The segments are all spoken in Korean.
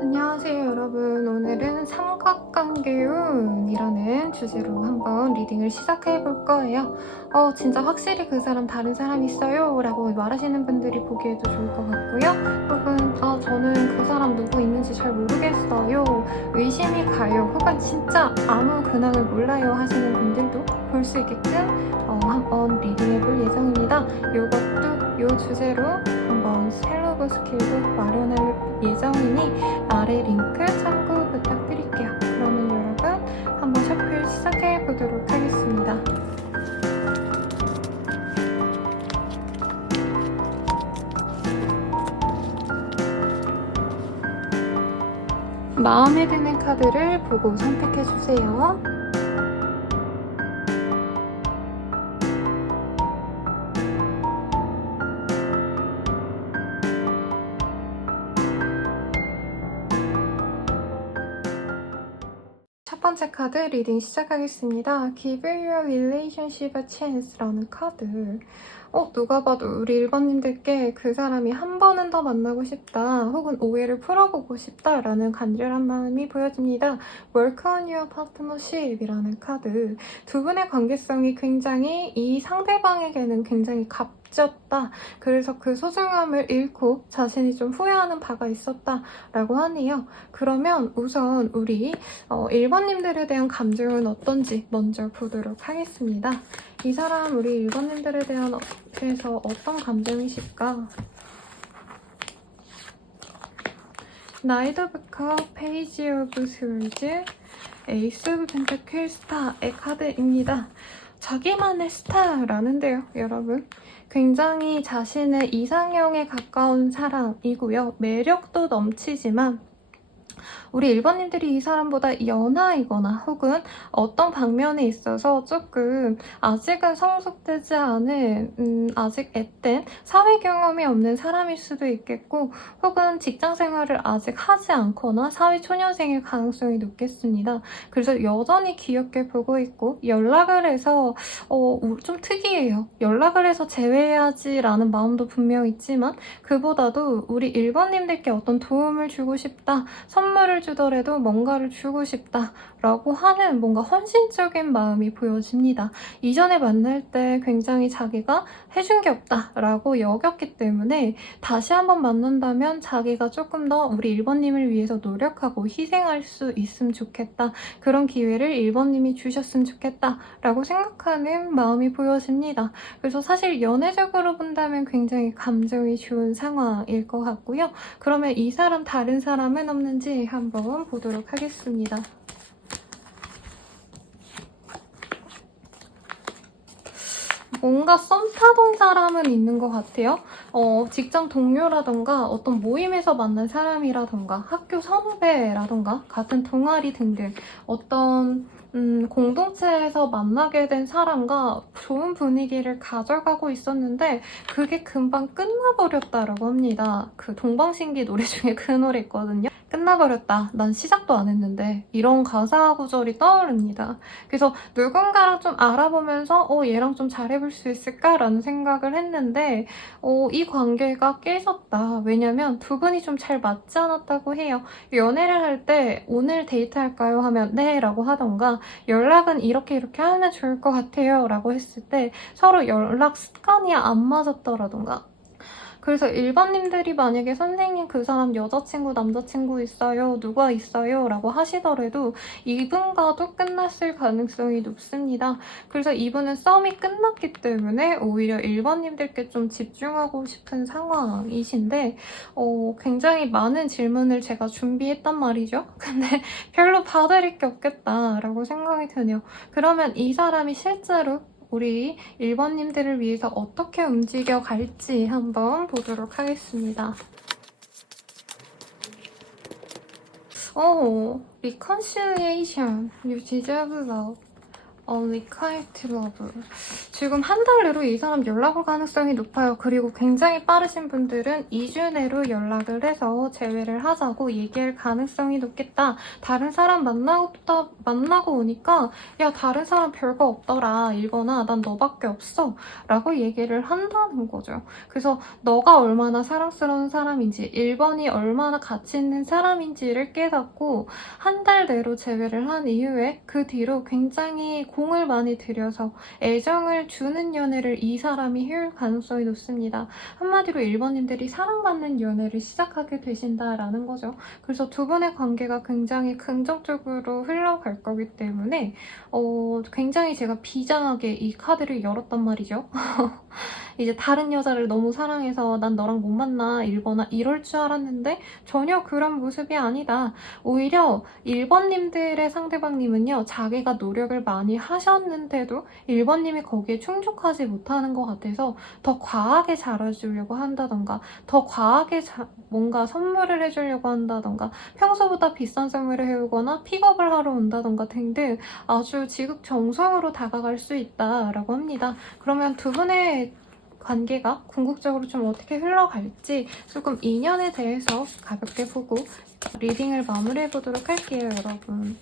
안녕하세요 여러분. 오늘은 삼각관계운이라는 주제로 한번 리딩을 시작해 볼 거예요. 진짜 확실히 그 사람 다른 사람 있어요 라고 말하시는 분들이 보기에도 좋을 것 같고요. 혹은 저는 그 사람 누구 있는지 잘 모르겠어요, 의심이 가요, 혹은 진짜 아무 근황을 몰라요 하시는 분들도 볼 수 있게끔 한번 리딩해 볼 예정입니다. 이것도 이 주제로 한번 셀러브 스킬도 마련할 예정이니 아래 링크 참고 부탁드릴게요. 그러면 여러분 한번 셔플 시작해 보도록 하겠습니다. 마음에 드는 카드를 보고 선택해 주세요. 첫 번째 카드 리딩 시작하겠습니다. Give your relationship a chance라는 카드. 누가 봐도 우리 1번님들께 그 사람이 한 번은 더 만나고 싶다, 혹은 오해를 풀어보고 싶다라는 간절한 마음이 보여집니다. Work on your partnership이라는 카드. 두 분의 관계성이 굉장히 이 상대방에게는 굉장히 값졌다. 그래서 그 소중함을 잃고 자신이 좀 후회하는 바가 있었다라고 하네요. 그러면 우선 우리 1번님들에 대한 감정은 어떤지 먼저 보도록 하겠습니다. 이 사람 우리 1번님들에 대한 그래서 어떤 감정이실까? 나이트 오브 컵, 페이지 오브 스월드, 에이스 오브 펜타클, 스타의 카드입니다. 자기만의 스타라는데요, 여러분. 굉장히 자신의 이상형에 가까운 사람이고요. 매력도 넘치지만 우리 1번님들이 이 사람보다 연하이거나 혹은 어떤 방면에 있어서 조금 아직은 성숙되지 않은 아직 앳된 사회 경험이 없는 사람일 수도 있겠고, 혹은 직장 생활을 아직 하지 않거나 사회 초년생일 가능성이 높겠습니다. 그래서 여전히 귀엽게 보고 있고, 연락을 해서 좀 특이해요. 연락을 해서 제외해야지 라는 마음도 분명 있지만 그보다도 우리 1번님들께 어떤 도움을 주고 싶다, 선물을 주더라도 뭔가를 주고 싶다 라고 하는 뭔가 헌신적인 마음이 보여집니다. 이전에 만날 때 굉장히 자기가 해준 게 없다 라고 여겼기 때문에 다시 한번 만난다면 자기가 조금 더 우리 1번님을 위해서 노력하고 희생할 수 있으면 좋겠다, 그런 기회를 1번님이 주셨으면 좋겠다 라고 생각하는 마음이 보여집니다. 그래서 사실 연애적으로 본다면 굉장히 감정이 좋은 상황일 것 같고요. 그러면 이 사람 다른 사람은 없는지 한번 보도록 하겠습니다. 뭔가 썸 타던 사람은 있는 것 같아요. 직장 동료라던가 어떤 모임에서 만난 사람이라던가 학교 선후배라던가 같은 동아리 등등 어떤 공동체에서 만나게 된 사람과 좋은 분위기를 가져가고 있었는데 그게 금방 끝나버렸다라고 합니다. 그 동방신기 노래 중에 그 노래 있거든요. 끝나버렸다, 난 시작도 안 했는데, 이런 가사 구절이 떠오릅니다. 그래서 누군가랑 좀 알아보면서 얘랑 좀 잘해볼 수 있을까라는 생각을 했는데 이 관계가 깨졌다. 왜냐면 두 분이 좀 잘 맞지 않았다고 해요. 연애를 할 때 오늘 데이트할까요? 하면 네 라고 하던가, 연락은 이렇게 하면 좋을 것 같아요 라고 했을 때 서로 연락 습관이 안 맞았더라던가. 그래서 1번님들이 만약에 선생님 그 사람 여자친구, 남자친구 있어요, 누가 있어요 라고 하시더라도 이분과도 끝났을 가능성이 높습니다. 그래서 이분은 썸이 끝났기 때문에 오히려 1번님들께 좀 집중하고 싶은 상황이신데 굉장히 많은 질문을 제가 준비했단 말이죠. 근데 별로 봐드릴 게 없겠다라고 생각이 드네요. 그러면 이 사람이 실제로 우리 1번님들을 위해서 어떻게 움직여 갈지 한번 보도록 하겠습니다. reconciliation, you deserve love, unrequited love. 지금 한 달 내로 이 사람 연락 올 가능성이 높아요. 그리고 굉장히 빠르신 분들은 2주 내로 연락을 해서 재회를 하자고 얘기할 가능성이 높겠다. 다른 사람 만나고 오니까 야 다른 사람 별거 없더라. 1번아 난 너밖에 없어. 라고 얘기를 한다는 거죠. 그래서 너가 얼마나 사랑스러운 사람인지 1번이 얼마나 가치 있는 사람인지를 깨닫고 한 달 내로 재회를 한 이후에 그 뒤로 굉장히 공을 많이 들여서 애정을 주는 연애를 이 사람이 해올 가능성이 높습니다. 한마디로 1번님들이 사랑받는 연애를 시작하게 되신다라는 거죠. 그래서 두 분의 관계가 굉장히 긍정적으로 흘러갈 거기 때문에 굉장히 제가 비장하게 이 카드를 열었단 말이죠. 이제 다른 여자를 너무 사랑해서 난 너랑 못 만나 1번아 이럴 줄 알았는데 전혀 그런 모습이 아니다. 오히려 1번님들의 상대방님은요. 자기가 노력을 많이 하셨는데도 1번님이 거기에 충족하지 못하는 것 같아서 더 과하게 잘해주려고 한다던가 더 과하게 뭔가 선물을 해주려고 한다던가 평소보다 비싼 선물을 해오거나 픽업을 하러 온다던가 등등 아주 지극정성으로 다가갈 수 있다라고 합니다. 그러면 두 분의 관계가 궁극적으로 좀 어떻게 흘러갈지 조금 인연에 대해서 가볍게 보고 리딩을 마무리해보도록 할게요, 여러분.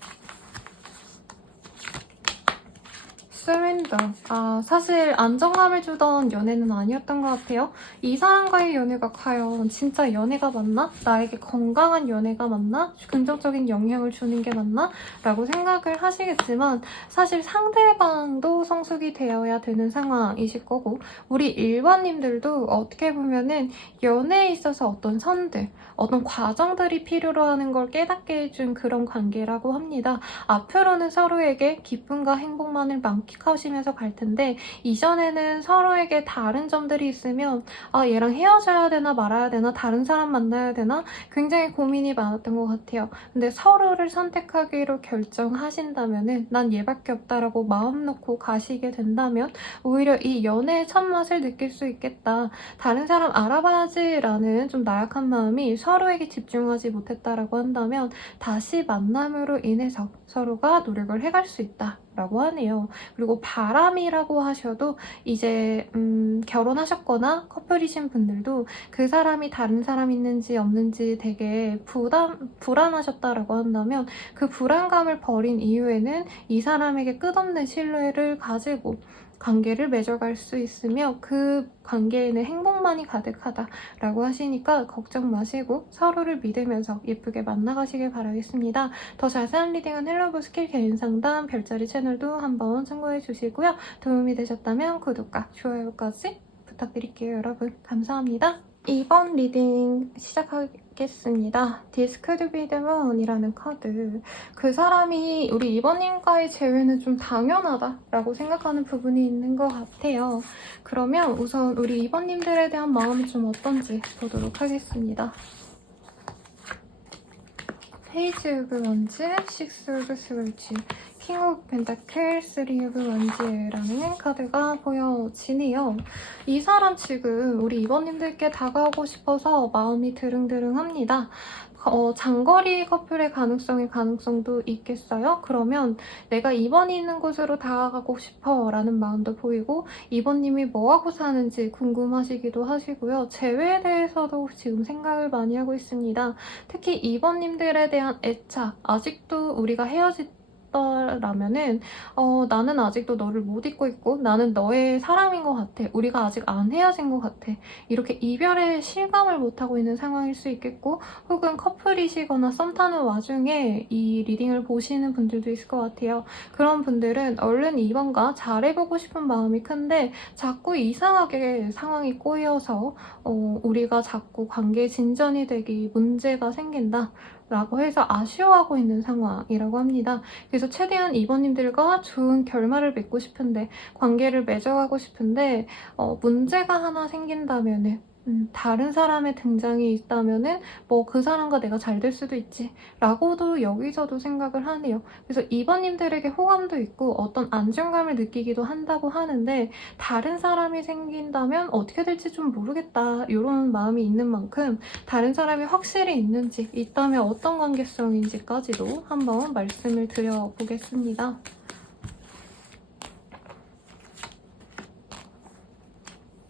surrender. 사실 안정감을 주던 연애는 아니었던 것 같아요. 이 사람과의 연애가 과연 진짜 연애가 맞나? 나에게 건강한 연애가 맞나? 긍정적인 영향을 주는 게 맞나? 라고 생각을 하시겠지만 사실 상대방도 성숙이 되어야 되는 상황이실 거고 우리 1번님들도 어떻게 보면은 연애에 있어서 어떤 선들, 어떤 과정들이 필요로 하는 걸 깨닫게 해준 그런 관계라고 합니다. 앞으로는 서로에게 기쁨과 행복만을 만끽하시면서 갈 텐데 이전에는 서로에게 다른 점들이 있으면 얘랑 헤어져야 되나 말아야 되나 다른 사람 만나야 되나 굉장히 고민이 많았던 것 같아요. 근데 서로를 선택하기로 결정하신다면은 난 얘밖에 없다라고 마음 놓고 가시게 된다면 오히려 이 연애의 첫맛을 느낄 수 있겠다. 다른 사람 알아봐야지 라는 좀 나약한 마음이 서로에게 집중하지 못했다라고 한다면 다시 만남으로 인해서 서로가 노력을 해갈 수 있다라고 하네요. 그리고 바람이라고 하셔도 이제 결혼하셨거나 커플이신 분들도 그 사람이 다른 사람 있는지 없는지 되게 불안하셨다라고 한다면 그 불안감을 버린 이후에는 이 사람에게 끝없는 신뢰를 가지고 관계를 맺어갈 수 있으며 그 관계에는 행복만이 가득하다라고 하시니까 걱정 마시고 서로를 믿으면서 예쁘게 만나가시길 바라겠습니다. 더 자세한 리딩은 헬로브 스킬 개인 상담 별자리 채널도 한번 참고해 주시고요. 도움이 되셨다면 구독과 좋아요까지 부탁드릴게요. 여러분 감사합니다. 2번 리딩 시작하겠습니다. This could be the one이라는 카드. 그 사람이 우리 2번님과의 재회는 좀 당연하다라고 생각하는 부분이 있는 것 같아요. 그러면 우선 우리 2번님들에 대한 마음이 좀 어떤지 보도록 하겠습니다. 페이지 오브 원즈, 식스 오브 스월즈, 킹 오브 펜타클, 쓰리 오브 원즈라는 카드가 보여지네요. 이 사람 지금 우리 2번님들께 다가오고 싶어서 마음이 드릉드릉합니다. 장거리 커플의 가능성도 있겠어요? 그러면 내가 2번이 있는 곳으로 다가가고 싶어 라는 마음도 보이고 2번님이 뭐하고 사는지 궁금하시기도 하시고요. 재회에 대해서도 지금 생각을 많이 하고 있습니다. 특히 2번님들에 대한 애착, 아직도 우리가 헤어졌더라면은 나는 아직도 너를 못 잊고 있고 나는 너의 사람인 것 같아. 우리가 아직 안 헤어진 것 같아. 이렇게 이별의 실감을 못하고 있는 상황일 수 있겠고 혹은 커플이시거나 썸 타는 와중에 이 리딩을 보시는 분들도 있을 것 같아요. 그런 분들은 얼른 2번과 잘해보고 싶은 마음이 큰데 자꾸 이상하게 상황이 꼬여서 우리가 자꾸 관계 진전이 되기 문제가 생긴다. 라고 해서 아쉬워하고 있는 상황이라고 합니다. 그래서 최대한 2번님들과 좋은 결말을 맺고 싶은데 관계를 맺어가고 싶은데 문제가 하나 생긴다면은 다른 사람의 등장이 있다면은 뭐 그 사람과 내가 잘 될 수도 있지 라고도 여기서도 생각을 하네요. 그래서 2번님들에게 호감도 있고 어떤 안정감을 느끼기도 한다고 하는데 다른 사람이 생긴다면 어떻게 될지 좀 모르겠다 이런 마음이 있는 만큼 다른 사람이 확실히 있는지 있다면 어떤 관계성인지까지도 한번 말씀을 드려보겠습니다.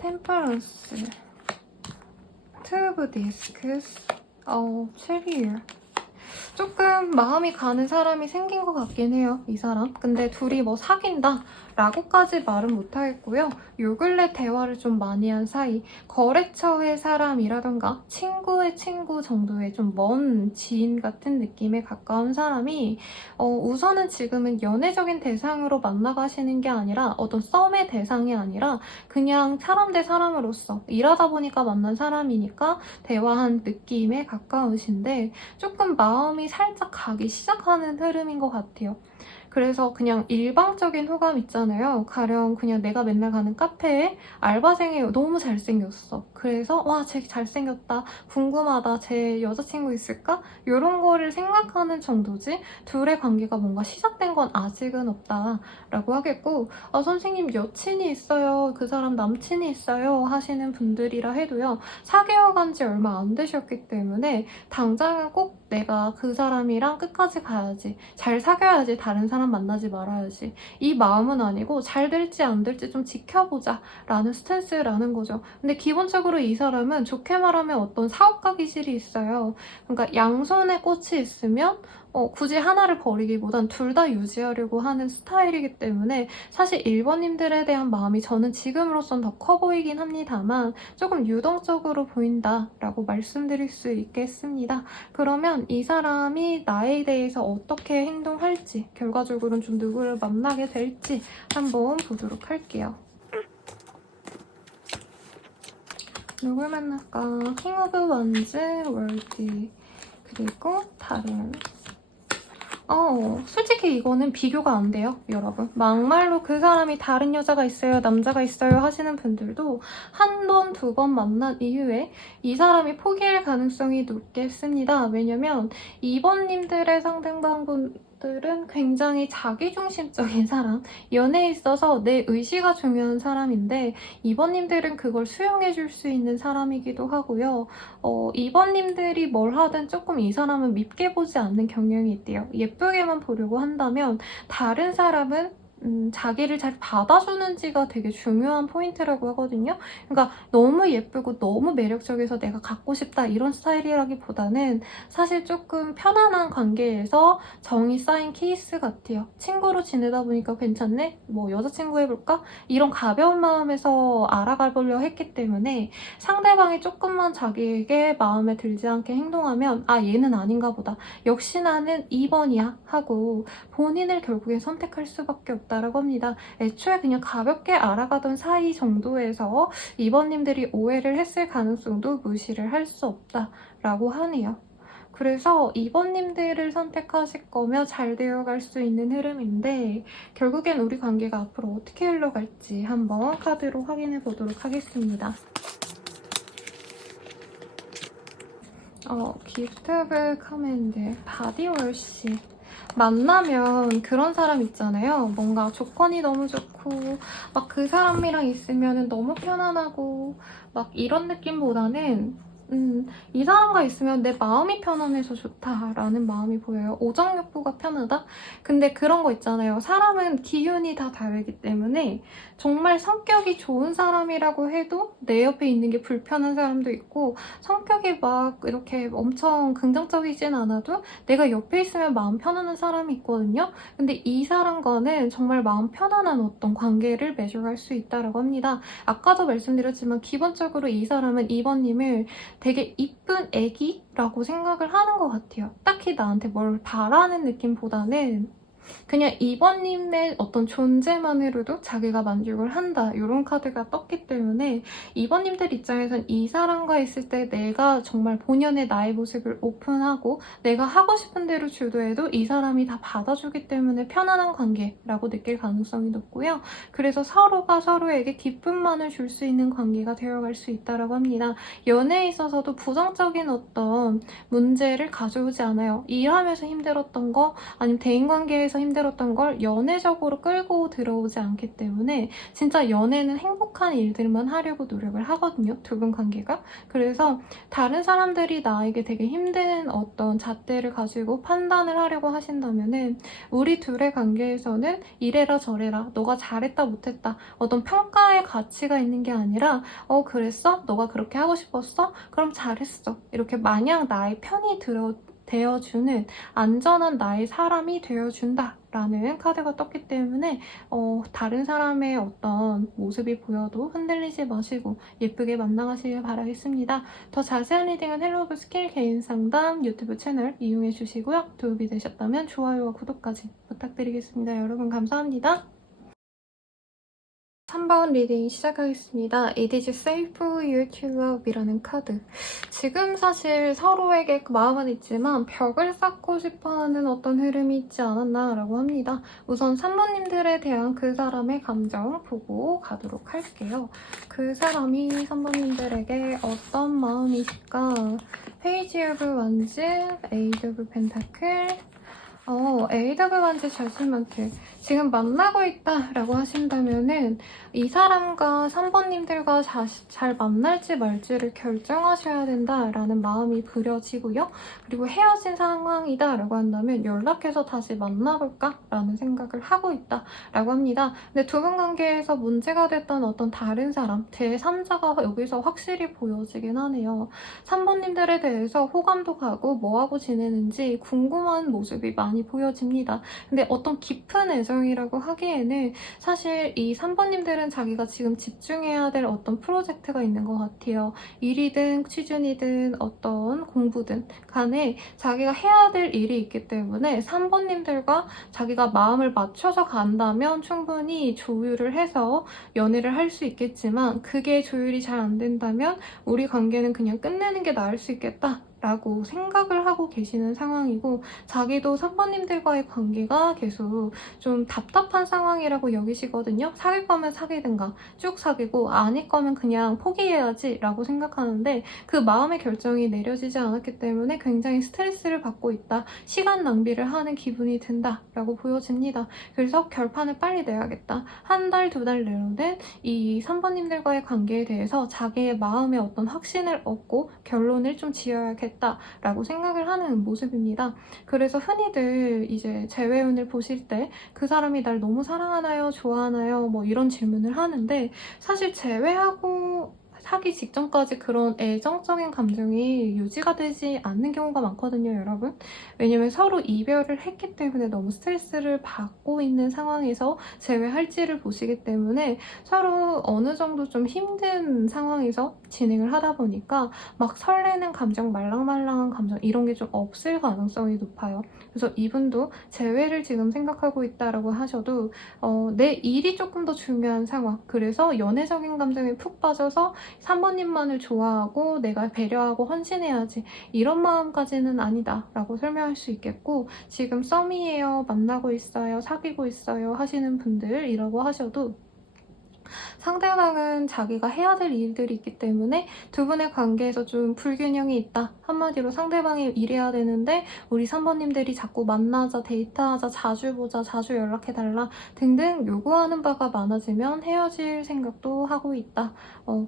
템퍼런스, 트러브 디스크스, 체리얼. 조금 마음이 가는 사람이 생긴 것 같긴 해요, 이 사람. 근데 둘이 뭐 사귄다 라고까지 말은 못하겠고요. 요 근래 대화를 좀 많이 한 사이, 거래처의 사람이라던가 친구의 친구 정도의 좀 먼 지인 같은 느낌에 가까운 사람이 우선은 지금은 연애적인 대상으로 만나가시는 게 아니라 어떤 썸의 대상이 아니라 그냥 사람 대 사람으로서 일하다 보니까 만난 사람이니까 대화한 느낌에 가까우신데 조금 마음이 살짝 가기 시작하는 흐름인 것 같아요. 그래서 그냥 일방적인 호감 있잖아요. 가령 그냥 내가 맨날 가는 카페에 알바생이 너무 잘생겼어. 그래서 와, 쟤 잘생겼다. 궁금하다. 쟤 여자친구 있을까? 이런 거를 생각하는 정도지 둘의 관계가 뭔가 시작된 건 아직은 없다라고 하겠고 선생님 여친이 있어요. 그 사람 남친이 있어요. 하시는 분들이라 해도요. 사귀어 간 지 얼마 안 되셨기 때문에 당장은 꼭 내가 그 사람이랑 끝까지 가야지. 잘 사귀어야지. 다른 사람 만나지 말아야지. 이 마음은 아니고 잘 될지 안 될지 좀 지켜보자 라는 스탠스라는 거죠. 근데 기본적으로 이 사람은 좋게 말하면 어떤 사업가 기질이 있어요. 그러니까 양손에 꽃이 있으면 굳이 하나를 버리기보단 둘 다 유지하려고 하는 스타일이기 때문에 사실 1번님들에 대한 마음이 저는 지금으로선 더 커 보이긴 합니다만 조금 유동적으로 보인다라고 말씀드릴 수 있겠습니다. 그러면 이 사람이 나에 대해서 어떻게 행동할지 결과적으로는 좀 누구를 만나게 될지 한번 보도록 할게요. 누굴 만날까? 킹 오브 원즈, 월드, 그리고 다른 솔직히 이거는 비교가 안 돼요, 여러분. 막말로 그 사람이 다른 여자가 있어요, 남자가 있어요 하시는 분들도 한 번, 두 번 만난 이후에 이 사람이 포기할 가능성이 높겠습니다. 왜냐면 2번님들의 상대방분들은 굉장히 자기중심적인 사람, 연애에 있어서 내 의지가 중요한 사람인데 2번님들은 그걸 수용해줄 수 있는 사람이기도 하고요. 2번님들이 뭘 하든 조금 이 사람은 밉게 보지 않는 경향이 있대요. 예쁘게만 보려고 한다면 다른 사람은 자기를 잘 받아주는지가 되게 중요한 포인트라고 하거든요. 그러니까 너무 예쁘고 너무 매력적이어서 내가 갖고 싶다 이런 스타일이라기보다는 사실 조금 편안한 관계에서 정이 쌓인 케이스 같아요. 친구로 지내다 보니까 괜찮네? 뭐 여자친구 해볼까? 이런 가벼운 마음에서 알아가보려 했기 때문에 상대방이 조금만 자기에게 마음에 들지 않게 행동하면 아, 얘는 아닌가 보다. 역시 나는 2번이야 하고 본인을 결국에 선택할 수밖에 없다라고 합니다. 애초에 그냥 가볍게 알아가던 사이 정도에서 2번님들이 오해를 했을 가능성도 무시를 할 수 없다라고 하네요. 그래서 2번님들을 선택하실 거면 잘 되어갈 수 있는 흐름인데 결국엔 우리 관계가 앞으로 어떻게 흘러갈지 한번 카드로 확인해 보도록 하겠습니다. 기프트 커맨드, 바디워시. 만나면 그런 사람 있잖아요. 뭔가 조건이 너무 좋고 막 그 사람이랑 있으면 너무 편안하고 막 이런 느낌보다는 이 사람과 있으면 내 마음이 편안해서 좋다라는 마음이 보여요. 오정육부가 편하다? 근데 그런 거 있잖아요. 사람은 기운이 다 다르기 때문에 정말 성격이 좋은 사람이라고 해도 내 옆에 있는 게 불편한 사람도 있고 성격이 막 이렇게 엄청 긍정적이진 않아도 내가 옆에 있으면 마음 편안한 사람이 있거든요. 근데 이 사람과는 정말 마음 편안한 어떤 관계를 맺어갈 수 있다고 합니다. 아까도 말씀드렸지만 기본적으로 이 사람은 2번님을 되게 이쁜 애기라고 생각을 하는 것 같아요. 딱히 나한테 뭘 바라는 느낌보다는 그냥 2번님의 어떤 존재만으로도 자기가 만족을 한다 이런 카드가 떴기 때문에 2번님들 입장에선 이 사람과 있을 때 내가 정말 본연의 나의 모습을 오픈하고 내가 하고 싶은 대로 주도해도 이 사람이 다 받아주기 때문에 편안한 관계라고 느낄 가능성이 높고요. 그래서 서로가 서로에게 기쁨만을 줄 수 있는 관계가 되어갈 수 있다고 합니다. 연애에 있어서도 부정적인 어떤 문제를 가져오지 않아요. 일하면서 힘들었던 거 아니면 대인관계에서 관계에서 힘들었던 걸 연애적으로 끌고 들어오지 않기 때문에 진짜 연애는 행복한 일들만 하려고 노력을 하거든요. 두 분 관계가. 그래서 다른 사람들이 나에게 되게 힘든 어떤 잣대를 가지고 판단을 하려고 하신다면은 우리 둘의 관계에서는 이래라 저래라 너가 잘했다 못했다 어떤 평가의 가치가 있는 게 아니라 그랬어? 너가 그렇게 하고 싶었어? 그럼 잘했어. 이렇게 마냥 나의 편이 되어주는 안전한 나의 사람이 되어준다 라는 카드가 떴기 때문에 다른 사람의 어떤 모습이 보여도 흔들리지 마시고 예쁘게 만나가시길 바라겠습니다. 더 자세한 리딩은 헬로우 스킬 개인 상담 유튜브 채널 이용해 주시고요. 도움이 되셨다면 좋아요와 구독까지 부탁드리겠습니다. 여러분 감사합니다. 3번 리딩 시작하겠습니다. It is safe for you to love 이라는 카드. 지금 사실 서로에게 그 마음은 있지만 벽을 쌓고 싶어하는 어떤 흐름이 있지 않았나 라고 합니다. 우선 3번님들에 대한 그 사람의 감정 보고 가도록 할게요. 그 사람이 3번님들에게 어떤 마음이실까? 페이지 오브 원즈, 에이드 오브 펜타클, 에이드 오브 원즈 저지먼트. 지금 만나고 있다라고 하신다면은 이 사람과 3번님들과 잘 만날지 말지를 결정하셔야 된다라는 마음이 그려지고요. 그리고 헤어진 상황이다라고 한다면 연락해서 다시 만나볼까라는 생각을 하고 있다라고 합니다. 근데 두 분 관계에서 문제가 됐던 어떤 다른 사람, 제3자가 여기서 확실히 보여지긴 하네요. 3번님들에 대해서 호감도 가고 뭐하고 지내는지 궁금한 모습이 많이 보여집니다. 근데 어떤 깊은 애정이라고 하기에는 사실 이 3번님들은 자기가 지금 집중해야 될 어떤 프로젝트가 있는 것 같아요. 일이든 취준이든 어떤 공부든 간에 자기가 해야 될 일이 있기 때문에 3번님들과 자기가 마음을 맞춰서 간다면 충분히 조율을 해서 연애를 할 수 있겠지만 그게 조율이 잘 안 된다면 우리 관계는 그냥 끝내는 게 나을 수 있겠다 라고 생각을 하고 계시는 상황이고 자기도 3번님들과의 관계가 계속 좀 답답한 상황이라고 여기시거든요. 사귈 거면 사귀든가 쭉 사귀고 아닐 거면 그냥 포기해야지 라고 생각하는데 그 마음의 결정이 내려지지 않았기 때문에 굉장히 스트레스를 받고 있다. 시간 낭비를 하는 기분이 든다 라고 보여집니다. 그래서 결판을 빨리 내야겠다. 한 달, 두 달 내로는 이 3번님들과의 관계에 대해서 자기의 마음의 어떤 확신을 얻고 결론을 좀 지어야겠다 라고 생각을 하는 모습입니다. 그래서 흔히들 이제 재회운을 보실 때 그 사람이 날 너무 사랑하나요? 좋아하나요? 뭐 이런 질문을 하는데 사실 재회하고 사기 직전까지 그런 애정적인 감정이 유지가 되지 않는 경우가 많거든요, 여러분. 왜냐면 서로 이별을 했기 때문에 너무 스트레스를 받고 있는 상황에서 재회할지를 보시기 때문에 서로 어느 정도 좀 힘든 상황에서 진행을 하다 보니까 막 설레는 감정, 말랑말랑한 감정 이런 게 좀 없을 가능성이 높아요. 그래서 이분도 재회를 지금 생각하고 있다라고 하셔도 내 일이 조금 더 중요한 상황. 그래서 연애적인 감정에 푹 빠져서 3번님만을 좋아하고 내가 배려하고 헌신해야지 이런 마음까지는 아니다 라고 설명할 수 있겠고 지금 썸이에요, 만나고 있어요, 사귀고 있어요 하시는 분들이라고 하셔도 상대방은 자기가 해야 될 일들이 있기 때문에 두 분의 관계에서 좀 불균형이 있다. 한마디로 상대방이 일해야 되는데 우리 3번님들이 자꾸 만나자, 데이트하자, 자주 보자, 자주 연락해달라 등등 요구하는 바가 많아지면 헤어질 생각도 하고 있다.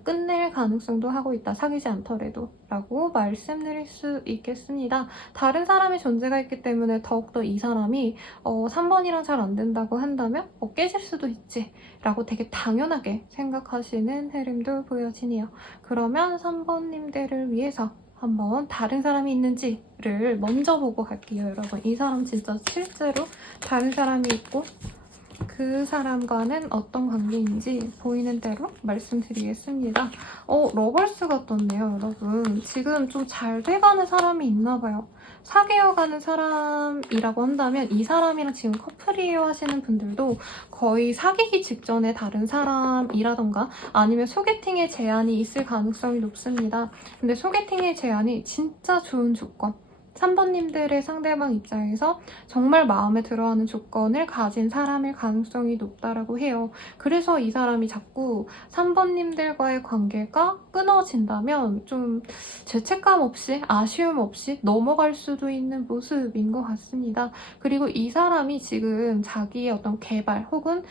끝낼 가능성도 하고 있다. 사귀지 않더라도 라고 말씀드릴 수 있겠습니다. 다른 사람의 존재가 있기 때문에 더욱더 이 사람이 3번이랑 잘 안 된다고 한다면 깨질 수도 있지 라고 되게 당연하게 생각하시는 흐름도 보여지네요. 그러면 3번님들을 위해서 한번 다른 사람이 있는지를 먼저 보고 갈게요, 여러분. 이 사람 진짜 실제로 다른 사람이 있고 그 사람과는 어떤 관계인지 보이는 대로 말씀드리겠습니다. 러벌스가 떴네요, 여러분. 지금 좀 잘 돼가는 사람이 있나 봐요. 사귀어가는 사람이라고 한다면 이 사람이랑 지금 커플이에요 하시는 분들도 거의 사귀기 직전에 다른 사람이라던가 아니면 소개팅의 제안이 있을 가능성이 높습니다. 근데 소개팅의 제안이 진짜 좋은 조건, 3번님들의 상대방 입장에서 정말 마음에 들어하는 조건을 가진 사람일 가능성이 높다라고 해요. 그래서 이 사람이 자꾸 3번님들과의 관계가 끊어진다면 좀 죄책감 없이, 아쉬움 없이 넘어갈 수도 있는 모습인 것 같습니다. 그리고 이 사람이 지금 자기의 어떤 개발 혹은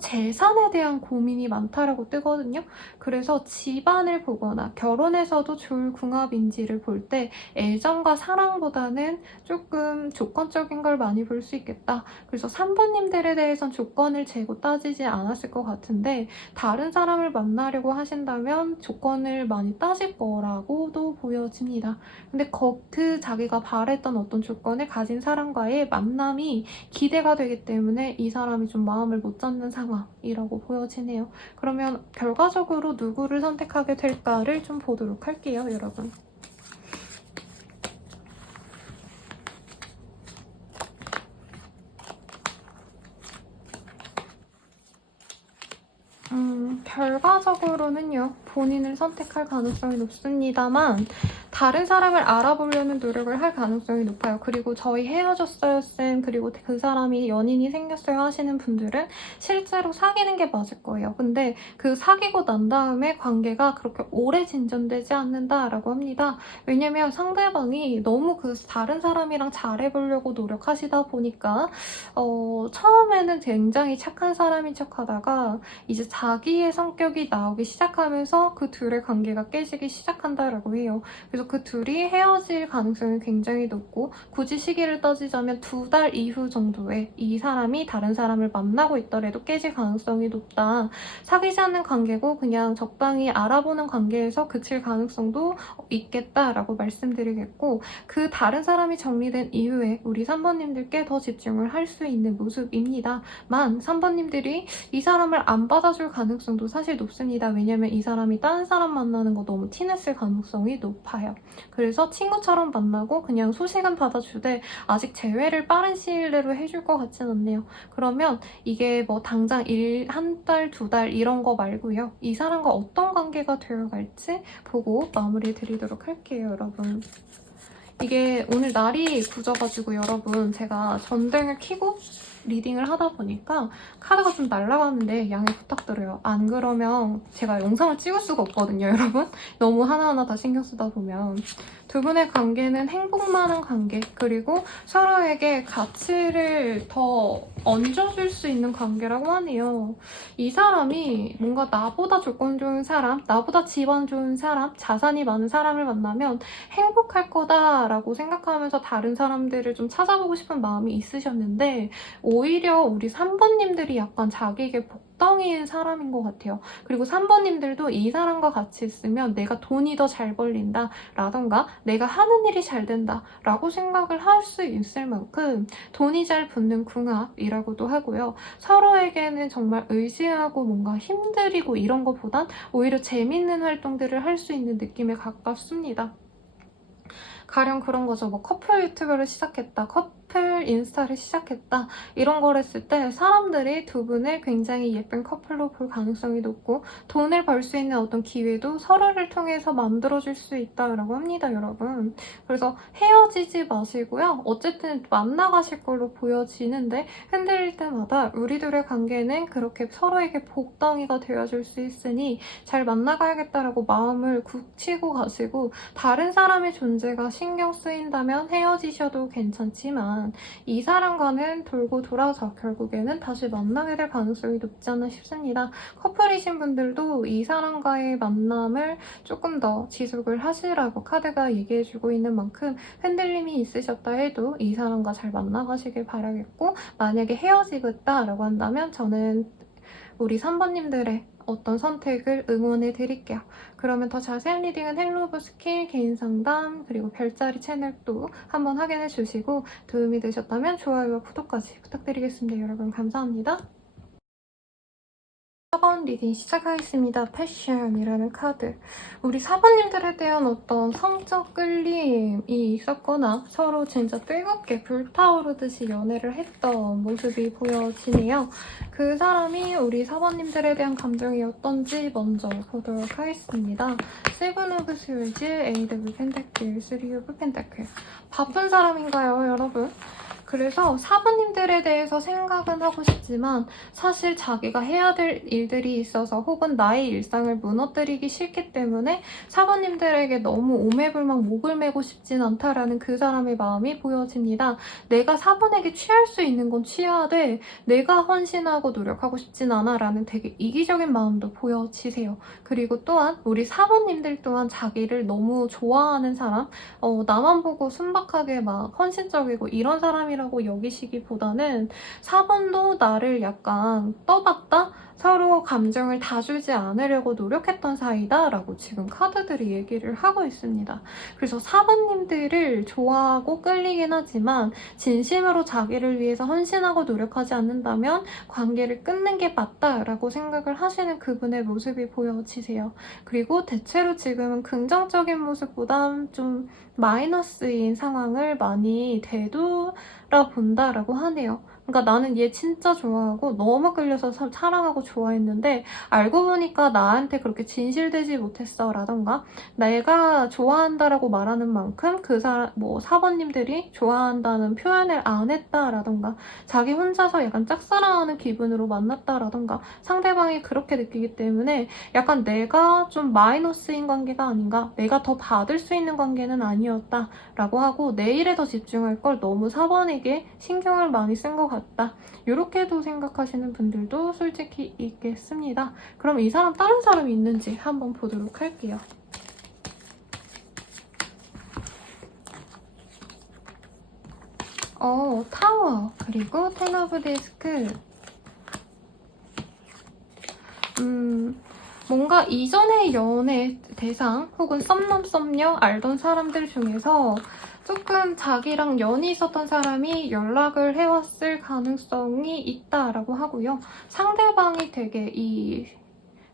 재산에 대한 고민이 많다라고 뜨거든요. 그래서 집안을 보거나 결혼해서도 좋을 궁합인지를 볼 때 애정과 사랑보다는 조금 조건적인 걸 많이 볼 수 있겠다. 그래서 3번님들에 대해선 조건을 재고 따지지 않았을 것 같은데 다른 사람을 만나려고 하신다면 조건을 많이 따질 거라고도 보여집니다. 근데 그 자기가 바랬던 어떤 조건을 가진 사람과의 만남이 기대가 되기 때문에 이 사람이 좀 마음을 못 잡는 상황이라고 보여지네요. 그러면 결과적으로 누구를 선택하게 될까를 좀 보도록 할게요, 여러분. 결과적으로는요, 본인을 선택할 가능성이 높습니다만, 다른 사람을 알아보려는 노력을 할 가능성이 높아요. 그리고 저희 헤어졌어요, 쌤. 그리고 그 사람이 연인이 생겼어요 하시는 분들은 실제로 사귀는 게 맞을 거예요. 근데 그 사귀고 난 다음에 관계가 그렇게 오래 진전되지 않는다라고 합니다. 왜냐면 상대방이 너무 그 다른 사람이랑 잘해보려고 노력하시다 보니까 처음에는 굉장히 착한 사람인 척하다가 이제 자기의 성격이 나오기 시작하면서 그 둘의 관계가 깨지기 시작한다라고 해요. 그래서 그 둘이 헤어질 가능성이 굉장히 높고 굳이 시기를 따지자면 2달 이후 정도에 이 사람이 다른 사람을 만나고 있더라도 깨질 가능성이 높다. 사귀지 않는 관계고 그냥 적당히 알아보는 관계에서 그칠 가능성도 있겠다라고 말씀드리겠고 그 다른 사람이 정리된 이후에 우리 3번님들께 더 집중을 할 수 있는 모습입니다만 3번님들이 이 사람을 안 받아줄 가능성도 사실 높습니다. 왜냐면 이 사람이 다른 사람 만나는 거 너무 티냈을 가능성이 높아요. 그래서 친구처럼 만나고 그냥 소식은 받아주되 아직 재회를 빠른 시일 내로 해줄 것 같진 않네요. 그러면 이게 뭐 당장 1달, 2달 이런 거 말고요. 이 사람과 어떤 관계가 되어갈지 보고 마무리 드리도록 할게요, 여러분. 이게 오늘 날이 굳어가지고 여러분 제가 전등을 켜고 리딩을 하다 보니까 카드가 좀 날아가는데 양해 부탁드려요. 안 그러면 제가 영상을 찍을 수가 없거든요, 여러분. 너무 하나하나 다 신경 쓰다 보면. 두 분의 관계는 행복만한 관계, 그리고 서로에게 가치를 더 얹어줄 수 있는 관계라고 하네요. 이 사람이 뭔가 나보다 조건 좋은 사람, 나보다 집안 좋은 사람, 자산이 많은 사람을 만나면 행복할 거다라고 생각하면서 다른 사람들을 좀 찾아보고 싶은 마음이 있으셨는데 오히려 우리 3번님들이 약간 자기에게 복덩이인 사람인 것 같아요. 그리고 3번님들도 이 사람과 같이 있으면 내가 돈이 더 잘 벌린다 라던가 내가 하는 일이 잘 된다 라고 생각을 할 수 있을 만큼 돈이 잘 붙는 궁합이라고도 하고요. 서로에게는 정말 의지하고 뭔가 힘들이고 이런 것보단 오히려 재밌는 활동들을 할 수 있는 느낌에 가깝습니다. 가령 그런 거죠. 뭐 커플 유튜브를 시작했다, 커플 인스타를 시작했다 이런 걸 했을 때 사람들이 두 분을 굉장히 예쁜 커플로 볼 가능성이 높고 돈을 벌 수 있는 어떤 기회도 서로를 통해서 만들어줄 수 있다고 합니다, 여러분. 그래서 헤어지지 마시고요. 어쨌든 만나가실 걸로 보여지는데 흔들릴 때마다 우리들의 관계는 그렇게 서로에게 복덩이가 되어줄 수 있으니 잘 만나가야겠다라고 마음을 굳히고 가시고 다른 사람의 존재가 신경 쓰인다면 헤어지셔도 괜찮지만 이 사람과는 돌고 돌아서 결국에는 다시 만나게 될 가능성이 높지 않나 싶습니다. 커플이신 분들도 이 사람과의 만남을 조금 더 지속을 하시라고 카드가 얘기해주고 있는 만큼 흔들림이 있으셨다 해도 이 사람과 잘 만나가시길 바라겠고 만약에 헤어지겠다라고 한다면 저는 우리 3번님들의 어떤 선택을 응원해 드릴게요. 그러면 더 자세한 리딩은 헬로브 스킬 개인 상담 그리고 별자리 채널도 한번 확인해 주시고 도움이 되셨다면 좋아요와 구독까지 부탁드리겠습니다. 여러분 감사합니다. 4번 리딩 시작하겠습니다. 패션이라는 카드. 우리 4번님들에 대한 어떤 성적 끌림이 있었거나 서로 진짜 뜨겁게 불타오르듯이 연애를 했던 모습이 보여지네요. 그 사람이 우리 4번님들에 대한 감정이 어떤지 먼저 보도록 하겠습니다. 세븐 오브 스월즈, 에이드 오브 펜타클, 쓰리 오브 펜타클. 바쁜 사람인가요, 여러분? 그래서 4번님들에 대해서 생각은 하고 싶지만 사실 자기가 해야 될 일들이 있어서 혹은 나의 일상을 무너뜨리기 싫기 때문에 4번님들에게 너무 오매불망 목을 매고 싶진 않다라는 그 사람의 마음이 보여집니다. 내가 4번에게 취할 수 있는 건 취하되 내가 헌신하고 노력하고 싶진 않아 라는 되게 이기적인 마음도 보여지세요. 그리고 또한 우리 4번님들 또한 자기를 너무 좋아하는 사람, 나만 보고 순박하게 막 헌신적이고 이런 사람이라고 여기시기보다는 4번도 나를 약간 떠봤다? 서로 감정을 다 주지 않으려고 노력했던 사이다 라고 지금 카드들이 얘기를 하고 있습니다. 그래서 4번님들을 좋아하고 끌리긴 하지만 진심으로 자기를 위해서 헌신하고 노력하지 않는다면 관계를 끊는 게 맞다라고 생각을 하시는 그분의 모습이 보여지세요. 그리고 대체로 지금은 긍정적인 모습보다 좀 마이너스인 상황을 많이 되돌아본다라고 하네요. 그러니까 나는 얘 진짜 좋아하고 너무 끌려서 사랑하고 좋아했는데 알고 보니까 나한테 그렇게 진실되지 못했어 라던가 내가 좋아한다라고 말하는 만큼 그 사람 뭐 4번님들이 좋아한다는 표현을 안 했다라던가 자기 혼자서 약간 짝사랑하는 기분으로 만났다라던가 상대방이 그렇게 느끼기 때문에 약간 내가 좀 마이너스인 관계가 아닌가 내가 더 받을 수 있는 관계는 아니었다 라고 하고 내 일에 더 집중할 걸 너무 4번에게 신경을 많이 쓴 것 같다. 이렇게도 생각하시는 분들도 솔직히 있겠습니다. 그럼 이 사람 다른 사람이 있는지 한번 보도록 할게요. 타워 그리고 텐 오브 디스크. 뭔가 이전의 연애 대상 혹은 썸남 썸녀 알던 사람들 중에서 조금 자기랑 연이 있었던 사람이 연락을 해왔을 가능성이 있다라고 하고요. 상대방이 되게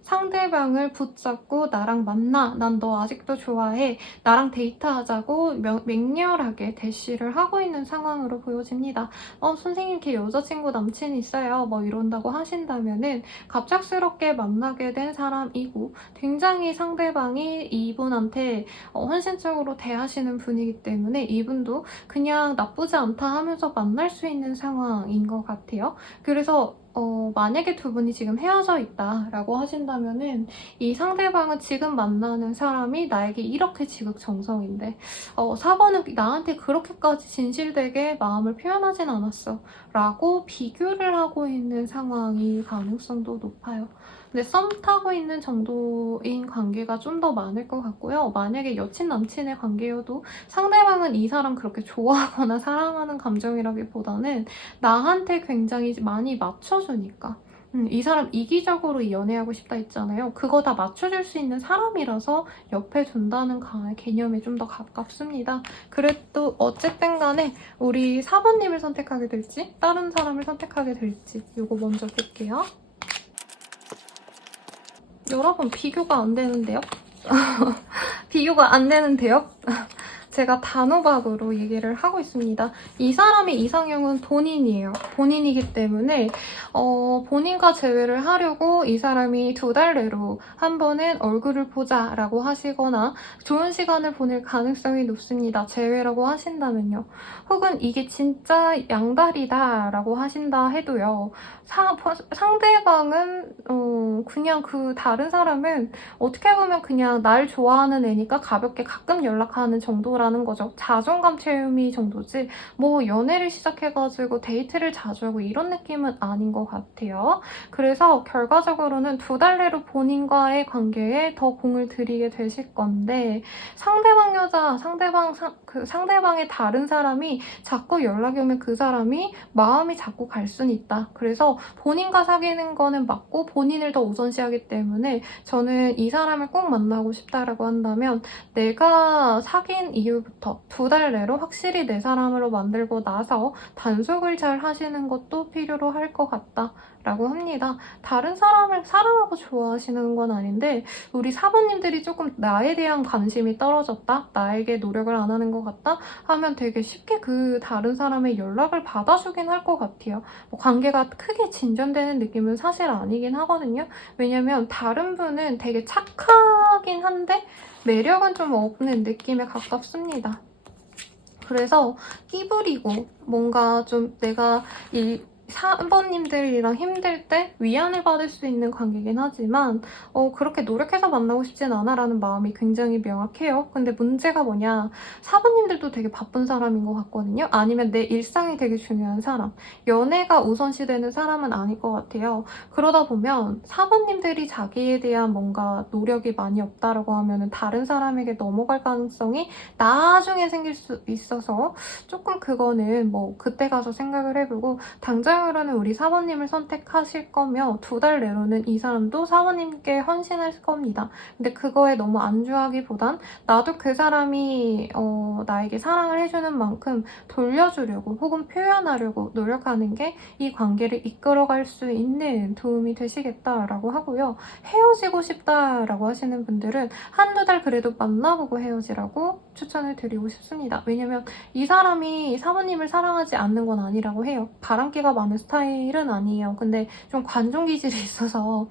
상대방을 붙잡고 나랑 만나, 난 너 아직도 좋아해, 나랑 데이트하자고 맹렬하게 대시를 하고 있는 상황으로 보여집니다. 선생님 걔 여자친구 남친 있어요 뭐 이런다고 하신다면은 갑작스럽게 만나게 된 사람이고 굉장히 상대방이 이분한테 헌신적으로 대하시는 분이기 때문에 이분도 그냥 나쁘지 않다 하면서 만날 수 있는 상황인 것 같아요. 그래서 만약에 두 분이 지금 헤어져 있다라고 하신다면은 이 상대방은 지금 만나는 사람이 나에게 이렇게 지극정성인데 4번은 나한테 그렇게까지 진실되게 마음을 표현하진 않았어 라고 비교를 하고 있는 상황이 가능성도 높아요. 근데 썸 타고 있는 정도인 관계가 좀 더 많을 것 같고요. 만약에 여친 남친의 관계여도 상대방은 이 사람 그렇게 좋아하거나 사랑하는 감정이라기보다는 나한테 굉장히 많이 맞춰주니까 이 사람 이기적으로 연애하고 싶다 했잖아요. 그거 다 맞춰줄 수 있는 사람이라서 옆에 둔다는 개념에 좀 더 가깝습니다. 그래도 어쨌든 간에 우리 4번님을 선택하게 될지 다른 사람을 선택하게 될지 이거 먼저 볼게요. 여러분 비교가 안 되는데요? 비교가 안 되는데요? 제가 단호박으로 얘기를 하고 있습니다. 이 사람의 이상형은 본인이에요. 본인이기 때문에 본인과 재회를 하려고 이 사람이 2달 내로 한 번은 얼굴을 보자라고 하시거나 좋은 시간을 보낼 가능성이 높습니다. 재회라고 하신다면요. 혹은 이게 진짜 양다리다라고 하신다 해도요. 상대방은 그냥 그 다른 사람은 어떻게 보면 그냥 날 좋아하는 애니까 가볍게 가끔 연락하는 정도라는 거죠. 자존감 채우미 정도지 뭐 연애를 시작해가지고 데이트를 자주 하고 이런 느낌은 아닌 것 같아요. 그래서 결과적으로는 2달 내로 본인과의 관계에 더 공을 들이게 되실 건데 상대방 여자, 상대방의 다른 사람이 자꾸 연락이 오면 그 사람이 마음이 자꾸 갈 수는 있다. 그래서 본인과 사귀는 거는 맞고 본인을 더 우선시하기 때문에 저는 이 사람을 꼭 만나고 싶다라고 한다면 내가 사귄 이후부터 2달 내로 확실히 내 사람으로 만들고 나서 단속을 잘 하시는 것도 필요로 할 것 같다 라고 합니다. 다른 사람을 사랑하고 좋아하시는 건 아닌데 우리 사부님들이 조금 나에 대한 관심이 떨어졌다, 나에게 노력을 안 하는 것 같다 하면 되게 쉽게 그 다른 사람의 연락을 받아주긴 할 것 같아요. 뭐 관계가 크게 진전되는 느낌은 사실 아니긴 하거든요. 왜냐면 다른 분은 되게 착하긴 한데 매력은 좀 없는 느낌에 가깝습니다. 그래서 끼부리고 뭔가 좀 내가 사부님들이랑 힘들 때 위안을 받을 수 있는 관계긴 하지만 그렇게 노력해서 만나고 싶진 않아 라는 마음이 굉장히 명확해요. 근데 문제가 뭐냐, 사부님들도 되게 바쁜 사람인 것 같거든요. 아니면 내 일상이 되게 중요한 사람, 연애가 우선시되는 사람은 아닐 것 같아요. 그러다 보면 사부님들이 자기에 대한 뭔가 노력이 많이 없다라고 하면 다른 사람에게 넘어갈 가능성이 나중에 생길 수 있어서 조금 그거는 뭐 그때 가서 생각을 해보고, 당장으로는 우리 사모님을 선택하실 거며 2달 내로는 이 사람도 사모님께 헌신할 겁니다. 근데 그거에 너무 안주하기보단 나도 그 사람이 나에게 사랑을 해주는 만큼 돌려주려고 혹은 표현하려고 노력하는 게 이 관계를 이끌어갈 수 있는 도움이 되시겠다라고 하고요. 헤어지고 싶다라고 하시는 분들은 1~2달 그래도 만나보고 헤어지라고 추천을 드리고 싶습니다. 왜냐면 이 사람이 사모님을 사랑하지 않는 건 아니라고 해요. 바람기가 많은 스타일은 아니에요. 근데 좀 관종 기질이 있어서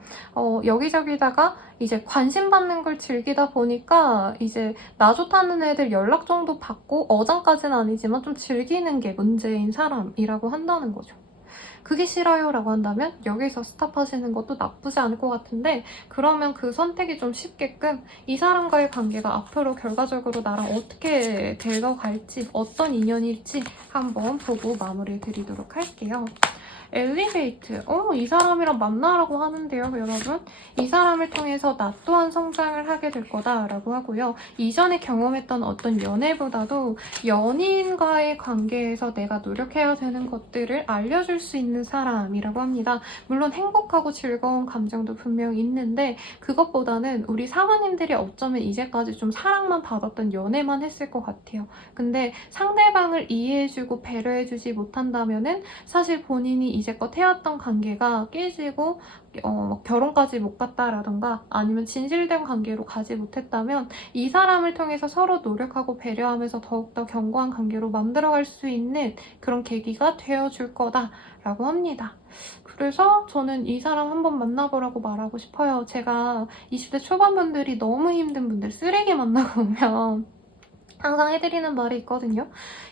여기저기다가 이제 관심 받는 걸 즐기다 보니까 이제 나 좋다는 애들 연락 정도 받고 어장까지는 아니지만 좀 즐기는 게 문제인 사람이라고 한다는 거죠. 그게 싫어요 라고 한다면 여기서 스탑하시는 것도 나쁘지 않을 것 같은데, 그러면 그 선택이 좀 쉽게끔 이 사람과의 관계가 앞으로 결과적으로 나랑 어떻게 되어갈지, 어떤 인연일지 한번 보고 마무리 드리도록 할게요. 엘리베이트. 이 사람이랑 만나라고 하는데요, 여러분. 이 사람을 통해서 나 또한 성장을 하게 될 거다라고 하고요. 이전에 경험했던 어떤 연애보다도 연인과의 관계에서 내가 노력해야 되는 것들을 알려줄 수 있는 사람이라고 합니다. 물론 행복하고 즐거운 감정도 분명 있는데 그것보다는 우리 사모님들이 어쩌면 이제까지 좀 사랑만 받았던 연애만 했을 것 같아요. 근데 상대방을 이해해주고 배려해주지 못한다면은 사실 본인이 이제껏 해왔던 관계가 깨지고 결혼까지 못 갔다라던가 아니면 진실된 관계로 가지 못했다면 이 사람을 통해서 서로 노력하고 배려하면서 더욱더 견고한 관계로 만들어갈 수 있는 그런 계기가 되어줄 거다라고 합니다. 그래서 저는 이 사람 한번 만나보라고 말하고 싶어요. 제가 20대 초반분들이 너무 힘든 분들, 쓰레기 만나고 오면 항상 해드리는 말이 있거든요.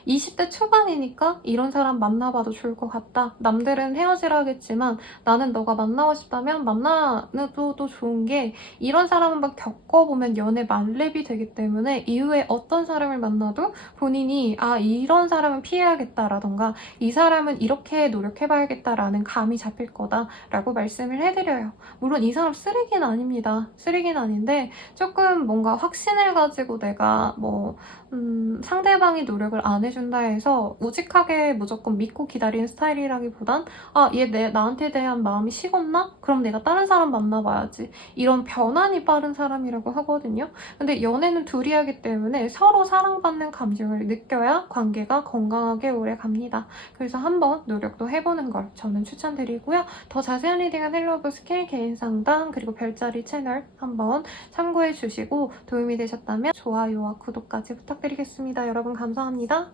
20대 초반이니까 이런 사람 만나봐도 좋을 것 같다. 남들은 헤어지라 하겠지만 나는 너가 만나고 싶다면 만나도 좋은 게, 이런 사람 한번 겪어보면 연애 만렙이 되기 때문에 이후에 어떤 사람을 만나도 본인이 이런 사람은 피해야겠다라던가 이 사람은 이렇게 노력해봐야겠다라는 감이 잡힐 거다라고 말씀을 해드려요. 물론 이 사람 쓰레기는 아닙니다. 쓰레기는 아닌데 조금 뭔가 확신을 가지고 내가 상대방이 노력을 안 해준다 해서 우직하게 무조건 믿고 기다리는 스타일이라기보단 얘 나한테 대한 마음이 식었나? 그럼 내가 다른 사람 만나봐야지. 이런 변환이 빠른 사람이라고 하거든요. 근데 연애는 둘이 하기 때문에 서로 사랑받는 감정을 느껴야 관계가 건강하게 오래 갑니다. 그래서 한번 노력도 해보는 걸 저는 추천드리고요. 더 자세한 리딩은 헬로브 스킬 개인 상담 그리고 별자리 채널 한번 참고해 주시고 도움이 되셨다면 좋아요와 구독까지 부탁드리겠습니다. 여러분 감사합니다.